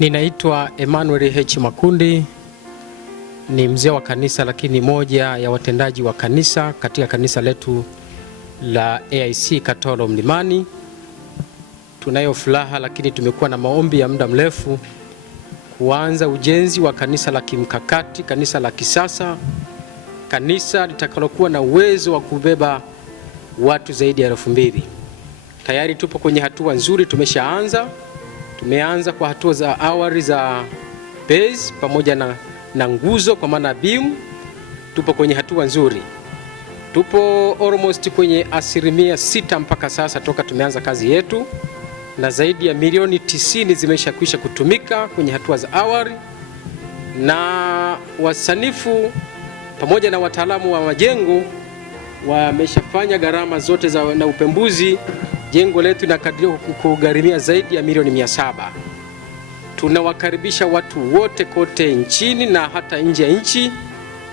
Ninaitwa Emmanuel H. Makundi, ni mzee wa kanisa lakini moja ya watendaji wa kanisa katika kanisa letu la AIC Katoro Mlimani. Tunayo furaha lakini tumekuwa na maombi ya muda mrefu kuanza ujenzi wa kanisa la kimkakati, kanisa la kisasa, kanisa litakalokuwa na uwezo wa kubeba watu zaidi ya 2000. Tayari tupo kwenye hatua nzuri, tumeanza kwa hatua za awali za base pamoja na nguzo kwa maana beam. Tupo kwenye hatua nzuri, tupo almost kwenye 6% mpaka sasa toka tumeanza kazi yetu, na zaidi ya milioni 90 zimeshakwisha kutumika kwenye hatua za awali, na wasanifu pamoja na wataalamu wa majengo wameshafanya gharama zote na upembuzi. Jengo letu linakadiriwa kugharimia zaidi ya milioni 700. Tunawakaribisha watu wote kote nchini na hata nje ya nchi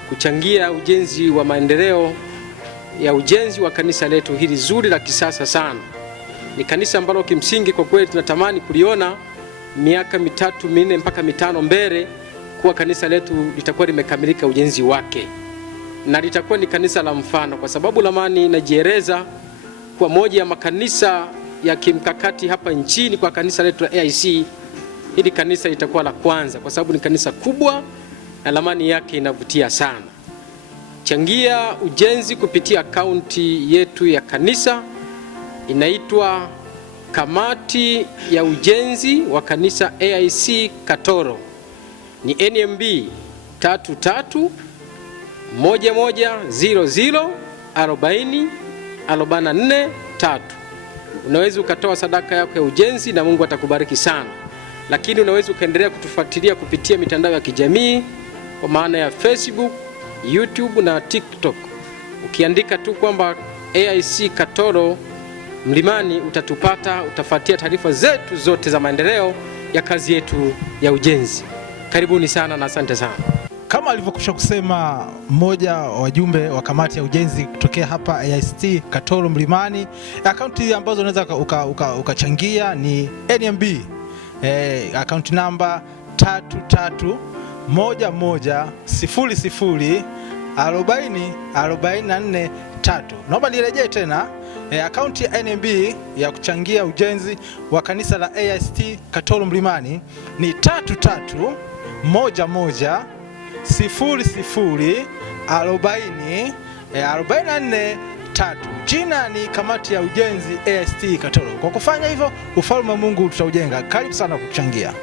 kuchangia ujenzi wa maendeleo ya ujenzi wa kanisa letu hili zuri la kisasa sana. Ni kanisa ambalo kimsingi kwa kweli tunatamani kuliona miaka 3, 4 mpaka 5 mbele kuwa kanisa letu litakuwa limekamilika ujenzi wake, na litakuwa ni kanisa la mfano, kwa sababu Lamani inajieleza kwa moja ya makanisa ya kimkakati hapa nchini. Kwa kanisa letu la AIC, hili kanisa litakuwa la kwanza kwa sababu ni kanisa kubwa na Lamani yake inavutia sana. Changia ujenzi kupitia akaunti yetu ya kanisa, inaitwa Kamati ya Ujenzi wa Kanisa AIC Katoro, ni NMB 33 1100 40 44 3. Unaweza ukatoa sadaka yako ya ujenzi na Mungu atakubariki sana. Lakini unaweza ukaendelea kutufuatilia kupitia mitandao ya kijamii kwa maana ya Facebook, YouTube na TikTok. Ukiandika tu kwamba AIC Katoro Mlimani utatupata, utafuatia taarifa zetu zote za maendeleo ya kazi yetu ya ujenzi. Karibuni sana na asante sana. Kama alivyokwisha kusema mmoja wa wajumbe wa kamati ya ujenzi kutokea hapa AIC Katoro Mlimani, akaunti ambazo unaweza ukachangia ni NMB akaunti namba 33 11 00 40 44 3. Naomba nirejee tena, akaunti ya NMB ya kuchangia ujenzi wa kanisa la AIC Katoro Mlimani ni 33 11 00 40 44 3. Jina ni kamati ya ujenzi AIC Katoro. Kwa kufanya hivyo, ufalme wa Mungu tutaujenga. Karibu sana kuchangia.